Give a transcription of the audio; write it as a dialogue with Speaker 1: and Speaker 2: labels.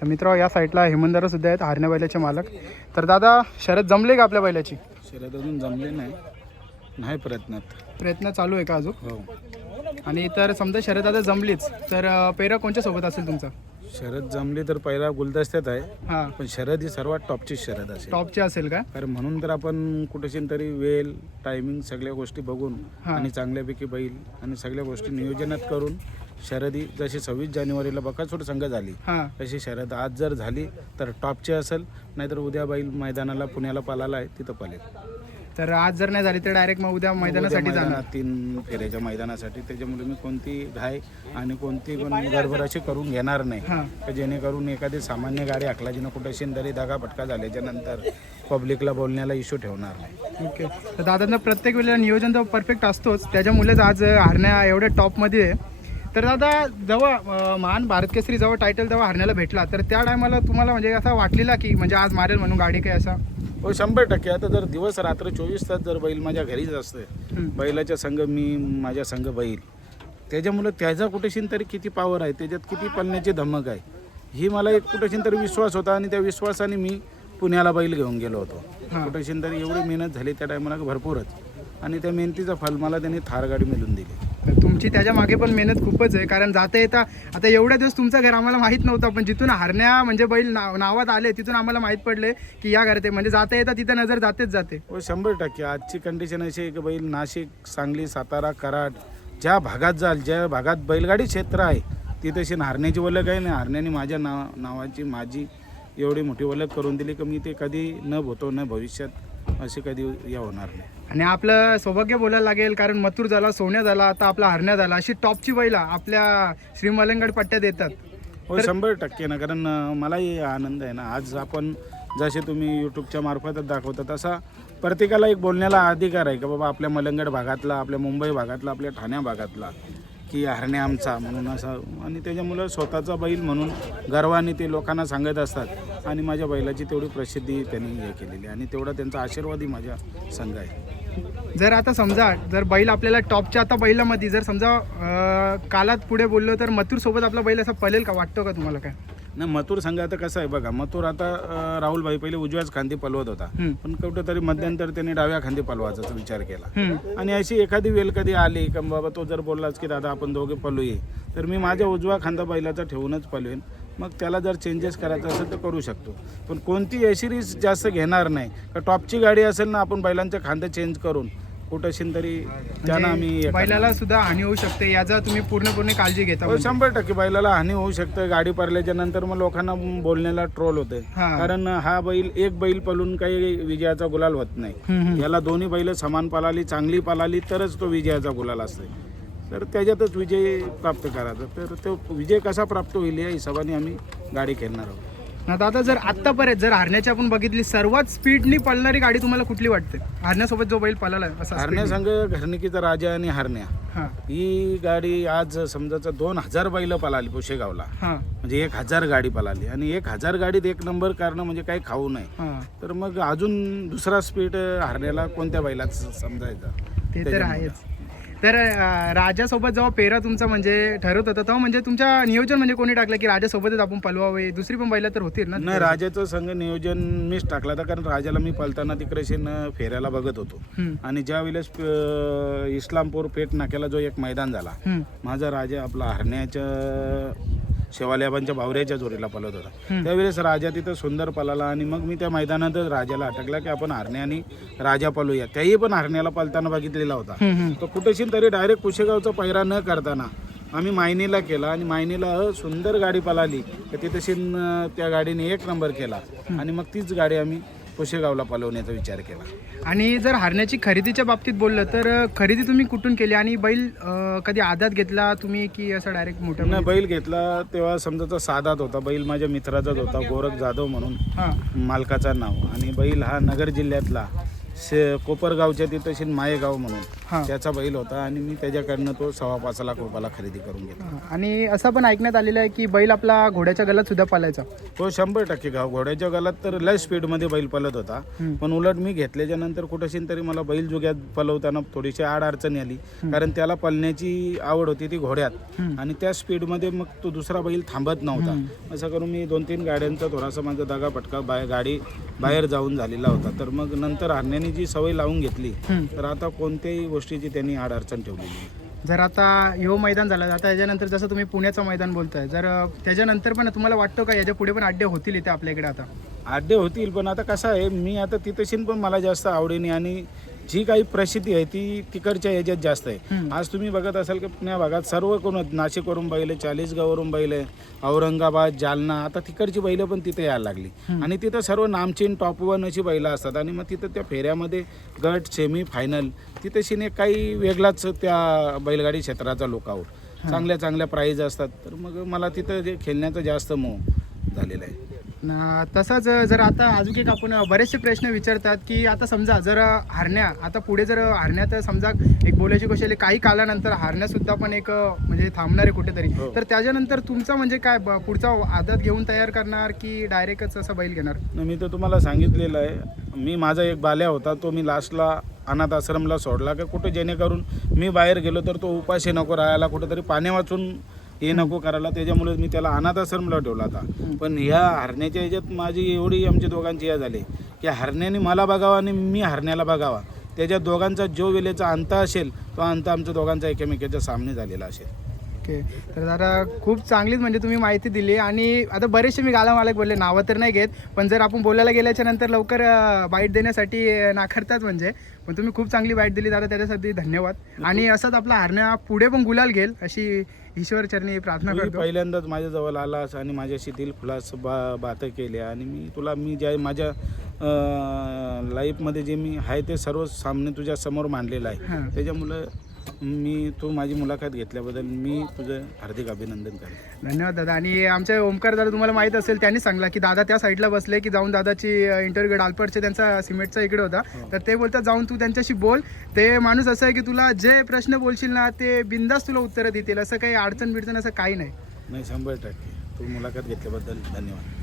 Speaker 1: तर मित्र या साईडला हेमंतदारा सुद्धा आहेत हारण्या बैलाचे मालक. तर दादा शरद जमले का आपल्या बैलाची?
Speaker 2: शर्यत अजून जमले नाही. नाही प्रयत्नात.
Speaker 1: प्रयत्न चालू आहे का अजून?
Speaker 2: हो.
Speaker 1: आणि तर समजा शरद आता जमलीच तर पेरा कोणच्या सोबत असेल तुमचा?
Speaker 2: शरद जमली तर पहिला गुलदस्त्यात आहे.
Speaker 1: हां.
Speaker 2: पण शरद ही सर्वात टॉपची शरद असेल.
Speaker 1: टॉपचे असेल का?
Speaker 2: कारण म्हणून तर आपण कुठेशीन तरी वेल टायमिंग सगळ्या गोष्टी बघून
Speaker 1: हा.
Speaker 2: आणि चांगल्यापैकी बैल आणि सगळ्या गोष्टी नियोजनात करून शरदी जशी सव्वीस जानेवारीला बकासूर संघ झाली
Speaker 1: हां.
Speaker 2: तशी शरद आज जर झाली तर टॉपची असेल नाहीतर उद्या बैल मैदानाला पुण्याला पालाला आहे तिथं पालेल
Speaker 1: तर आज जर नाही झाली तर डायरेक्ट मग उद्या मैदानासाठी
Speaker 2: उद्या
Speaker 1: जाणार.
Speaker 2: मैदानात तीन फेऱ्याच्या मैदानासाठी. त्याच्यामुळे मी कोणती घाय आणि कोणती पण अशी करून घेणार नाही.
Speaker 1: हां.
Speaker 2: का जेणेकरून एखादी सामान्य गाडी आखलाजीनं कुठे शेंदरी दगा फटका झाल्याच्यानंतर पब्लिकला बोलण्याला इश्यू ठेवणार नाही.
Speaker 1: ओके. तर दादांना प्रत्येक वेळेला नियोजन तर परफेक्ट असतोच. त्याच्यामुळेच आज हरण्या एवढ्या टॉपमध्ये आहे. तर दादा जेव्हा महान भारत केसरी जेव्हा टायटल जेव्हा हरण्याला भेटला तर त्या टायमाला तुम्हाला म्हणजे असा वाटलेला की म्हणजे आज मारेल म्हणून गाडी काय असा?
Speaker 2: हो शंभर टक्के. आता जर दिवस रात्र चोवीस तास जर बैल माझ्या घरीच असते. बैलाच्या संघ मी माझ्या संघ बैल त्याच्यामुळं त्याचा कुठेशीन तरी किती पावर आहे त्याच्यात किती पळण्याची धमक आहे ही मला एक कुठेशीन तरी विश्वास होता आणि त्या विश्वासाने मी पुण्याला बैल घेऊन गेलो होतो. कुठेशीन तरी एवढी मेहनत झाली त्या टायमाला भरपूरच. आणि त्या मेहनतीचं फल मला त्यांनी थार गाडी मिळून दिली.
Speaker 1: तर त्याच्यामागे पण मेहनत खूपच आहे. कारण जाता येता आता एवढ्या दिवस तुमचं घर आम्हाला माहीत नव्हतं पण जिथून हरण्या म्हणजे बैल नाव नावात आले तिथून आम्हाला माहीत पडले की या घरात आहे. म्हणजे जाता येता तिथं नजर जातेच जाते.
Speaker 2: हो शंभर टक्के. आजची कंडिशन अशी आहे की बैल नाशिक सांगली सातारा कराड ज्या भागात जाल ज्या भागात बैलगाडी क्षेत्र आहे ती तशी हरण्याची वलग आहे. ना हरण्याने माझ्या नाव नावाची माझी एवढी मोठी वलग करून दिली की मी ते कधी न भूतो न भविष्यात असे कधी या होणार नाही.
Speaker 1: आणि आपलं सौभाग्य बोलायला लागेल कारण मथुर झाला सोन्या झाला आता आपला हरण्या झाला अशी टॉपची बैला आपल्या श्रीमलंगड पट्ट्यात येतात.
Speaker 2: हो शंभर टक्के ना कारण अं, मलाही आनंद आहे ना. आज आपण जसे तुम्ही यूट्यूबच्या मार्फतच दाखवता तसा प्रत्येकाला एक बोलण्याला अधिकार आहे का बाबा आपल्या मलंगड भागातला आपल्या मुंबई भागातला आपल्या ठाण्या भागातला. की हरणे आमचा म्हणून असा. आणि त्याच्यामुळं स्वतःचा बैल म्हणून गर्वाने ते लोकांना सांगत असतात. आणि माझ्या बैलाची तेवढी प्रसिद्धी त्यांनी हे केलेली आहे. आणि तेवढा त्यांचा आशीर्वादही माझ्या संघ आहे.
Speaker 1: जर आता समजा जर बैल आपल्याला टॉपच्या आता बैलामध्ये जर समजा अं, कालात पुढे बोललो तर मथुर सोबत आपला बैल असा पळेल का? वाटतो का तुम्हाला काय?
Speaker 2: नाही मथुर संघ आता कसं आहे? बघा मथुर आता अं, राहुलभाई पहिले उजव्याच खांदी पलवत होता. पण कुठेतरी मध्यंतर त्यांनी डाव्या खांदी पलवायचा विचार केला. आणि अशी एखादी वेळ कधी आली का बाबा तो जर बोललाच की दादा आपण दोघे पलूये. तर मी माझ्या उजवा खांदा बैलाचा ठेवूनच पलवेन. मग त्याला जर चेंजेस करायचं असेल तर करू शकतो. पण कोणती ऐशिरीज जास्त घेणार नाही. का टॉपची गाडी असेल ना आपण बैलांचे खांदे चेंज करून. कुठं तरी त्यांना आम्ही हे
Speaker 1: म्हणजे. बैलाला सुद्धा हानी होऊ शकते याचा तुम्ही पूर्णपणे काळजी घेता
Speaker 2: हो,
Speaker 1: म्हणजे.
Speaker 2: शंभर टक्के बैलाला हानी होऊ शकते गाडी पडल्याच्या नंतर मग लोकांना बोलण्याला ट्रोल होते
Speaker 1: हा.
Speaker 2: कारण हा बैल एक बैल पळून काही विजयाचा गुलाल होत नाही
Speaker 1: हम्म.
Speaker 2: याला दोन्ही बैल समान पळाली चांगली पळाली तरच तो विजयाचा गुलाल असते तर त्याच्यातच विजय प्राप्त करायचा तर तो विजय कसा प्राप्त होईल या हिशोबाने आम्ही गाडी खेळणार आहोत
Speaker 1: ना दादा जर आतापर्यंत जर हरण्याची आपण बघितली सर्वात स्पीडनी पळणारी गाडी तुम्हाला कुठली वाटते? हरण्यासोबत जो बैल पळाला असा
Speaker 2: हरण्या संघ घरणिकीचा राजा आणि हरण्या.
Speaker 1: हां.
Speaker 2: ही गाडी आज समजाचं दोन हजार बैल पळाली पुशेगावला
Speaker 1: हां.
Speaker 2: म्हणजे एक हजार गाडी पळाली. आणि एक हजार गाडीत एक नंबर करणं म्हणजे काही खाऊ नये.
Speaker 1: हां.
Speaker 2: तर मग अजून दुसरा स्पीड हरण्याला कोणत्या बैलात समजायचा?
Speaker 1: ते तर. आहेच. तर राजासोबत जेव्हा पेरा तुमचा म्हणजे ठरवत होता तेव्हा म्हणजे तुमच्या नियोजन म्हणजे कोणी टाकलं की राजासोबतच आपण पलवावे? दुसरी पण बैला तर होतील ना?
Speaker 2: नाही राजाचं संघ नियोजन मीच टाकला होता कारण राजाला मी पळताना तिकडे शेन फेऱ्याला बघत होतो. आणि ज्या वेळेस इस्लामपूर पेठ नाक्याला जो एक मैदान झाला माझा राजा आपला हरण्याच्या शेवाल्याबांच्या भावऱ्याच्या जोडीला पळत होता. त्यावेळेस राजा तिथं सुंदर पळाला आणि मग मी त्या मैदानातच राजाला अटकला की आपण हरणे आणि राजा पळूया त्याही पण हरण्याला पळताना बघितलेला होता. तर कुठेशी तरी डायरेक्ट पुशेगावचा पैरा न करताना आम्ही मायनीला केला आणि मायनीला सुंदर गाडी पळाली तर तिथेशी त्या गाडीने एक नंबर केला. आणि मग तीच गाडी आम्ही पुशेगावला पळवण्याचा विचार केला.
Speaker 1: आणि जर हरण्याची खरेदीच्या बाबतीत बोललं तर खरेदी तुम्ही कुठून केली आणि बैल अं, कधी आदात घेतला तुम्ही की असं डायरेक्ट मोठ्या
Speaker 2: न बैल? घेतला तेव्हा समजाचा साधात होता बैल माझ्या मित्राचाच होता गोरख जाधव म्हणून.
Speaker 1: हां.
Speaker 2: मालकाचं नाव. आणि बैल हा नगर जिल्ह्यातला शे कोपरगावच्या तिथं मायेगाव म्हणून.
Speaker 1: हां.
Speaker 2: त्याचा बैल होता आणि मी त्याच्याकडनं तो सव्वा पाच लाख रुपयाला खरेदी करून घेतला.
Speaker 1: हां. आणि असं पण ऐकण्यात आलेलं आहे की बैल आपला घोड्याच्या गलात सुद्धा पालायचा
Speaker 2: तो शंभर टक्के गाव. घोड्याच्या गालात तर लय स्पीडमध्ये बैल पलत होता.
Speaker 1: हम्म.
Speaker 2: पण उलट मी घेतल्याच्या नंतर कुठंशीन तरी मला बैल जुग्यात पलवताना थोडीशी आड अडचणी आली. कारण त्याला पलण्याची आवड होती ती घोड्यात.
Speaker 1: हम्म.
Speaker 2: आणि त्या स्पीडमध्ये मग तो दुसरा बैल थांबत नव्हता. असं करून मी दोन तीन गाड्यांचा थोडासा माझा दगा पटका बाय गाडी बाहेर जाऊन झालेला होता. तर मग नंतर हरण्याने जी सवय लावून घेतली
Speaker 1: हम्म.
Speaker 2: तर आता कोणत्याही गोष्टीची त्यांनी आड अडचण ठेवलेली नाही.
Speaker 1: जर आता ह्यो मैदान झालं आता याच्यानंतर जसं तुम्ही पुण्याचं मैदान बोलताय जर त्याच्यानंतर पण तुम्हाला वाटतं का याच्यापुढे पण अड्डे होतील इथे आपल्याकडे आता
Speaker 2: आड्डे होतील पण आता कसं आहे मी आता तिथशीन पण मला जास्त आवडीने आणि जी काही प्रसिद्धी आहे ती तिकडच्या याच्यात जास्त आहे. आज तुम्ही बघत असाल की पुण्या भागात सर्व कोण. नाशिकवरून बैल चाळीसगाववरून बैल औरंगाबाद जालना आता तिकडची बैलं पण तिथे यायला लागली. आणि तिथं सर्व नामचीन टॉप वन अशी बैलं असतात. आणि मग तिथं त्या फेऱ्यामध्ये गट सेमी फायनल तिथेशीन एक काही वेगळाच त्या बैलगाडी क्षेत्राचा लोकावर. चांगल्या चांगल्या प्राईज असतात. तर मग मला तिथं जे खेळण्याचं जास्त मोह झालेलं आहे.
Speaker 1: तसाच जर आता अजून एक आपण बरेचसे प्रश्न विचारतात की आता समजा जर हारण्या आता पुढे जर हारण्यात समजा एक बोलायची गोष्ट आहे, काही कालानंतर हारण्या सुद्धा पण एक म्हणजे थांबणार आहे कुठेतरी.
Speaker 2: हो.
Speaker 1: तर त्याच्यानंतर तुमचा म्हणजे काय पुढचा आदत घेऊन तयार करणार की डायरेक्टच असा बैल घेणार?
Speaker 2: मी तर तुम्हाला सांगितलेलं आहे. मी माझा एक बाल्या होता तो मी लास्टला अनाथ आश्रमला सोडला का कुठे जेणेकरून मी बाहेर गेलो तर तो उपाशी नको राहायला कुठेतरी पाणी वाचून हे नको करायला. त्याच्यामुळे मी त्याला अनाथ आश्रमला ठेवला होता. पण ह्या हरण्याच्या ह्याच्यात माझी एवढी आमच्या दोघांची या झाली की हरण्याने मला बघावा आणि मी हरण्याला बघावा. त्याच्या दोघांचा जो वेळेचा अंत असेल तो अंत आमच्या दोघांचा एकमेकाच्या सामने झालेला असेल.
Speaker 1: ओके. तर दादा खूप चांगलीच म्हणजे तुम्ही माहिती दिली आणि आता बरेचसे मी गाला मालक बोलले नावं तर नाही घेत पण जर आपण बोलायला गेल्याच्यानंतर लवकर बाईट देण्यासाठी अं, नाकारतात म्हणजे. पण तुम्ही खूप चांगली बाईट दिली दादा त्याच्यासाठी धन्यवाद. आणि असंच आपला हारण्या पुढे पण गुलाल घेईल अशी ईश्वर चरणी प्रार्थना करतो.
Speaker 2: पहिल्यांदाच माझ्याजवळ आलास आणि माझ्याशी दिल खुलास बा बातं केल्या आणि मी तुला मी ज्या माझ्या लाईफमध्ये जे मी आहे ते सर्व सामने तुझ्या समोर मांडलेलं. आहे. त्याच्यामुळं मी तू माझी मुलाखत घेतल्याबद्दल मी तुझं हार्दिक अभिनंदन करेन
Speaker 1: धन्यवाद दादा. आणि आमचे ओमकार दादा तुम्हाला माहीत असेल त्यांनी सांगला की दादा त्या साईडला बसले की जाऊन दादाची इंटरव्ह्यू डालपरचे त्यांचा सिमेंटचा इकडे होता. तर ते बोलतात जाऊन तू त्यांच्याशी बोल. ते माणूस असं आहे की तुला जे प्रश्न बोलशील ना ते बिंदास तुला उत्तरं देतील. असं काही अडचण बिडचण असं काही नाही.
Speaker 2: नाही शंभर टक्के. तू मुलाखत घेतल्याबद्दल धन्यवाद.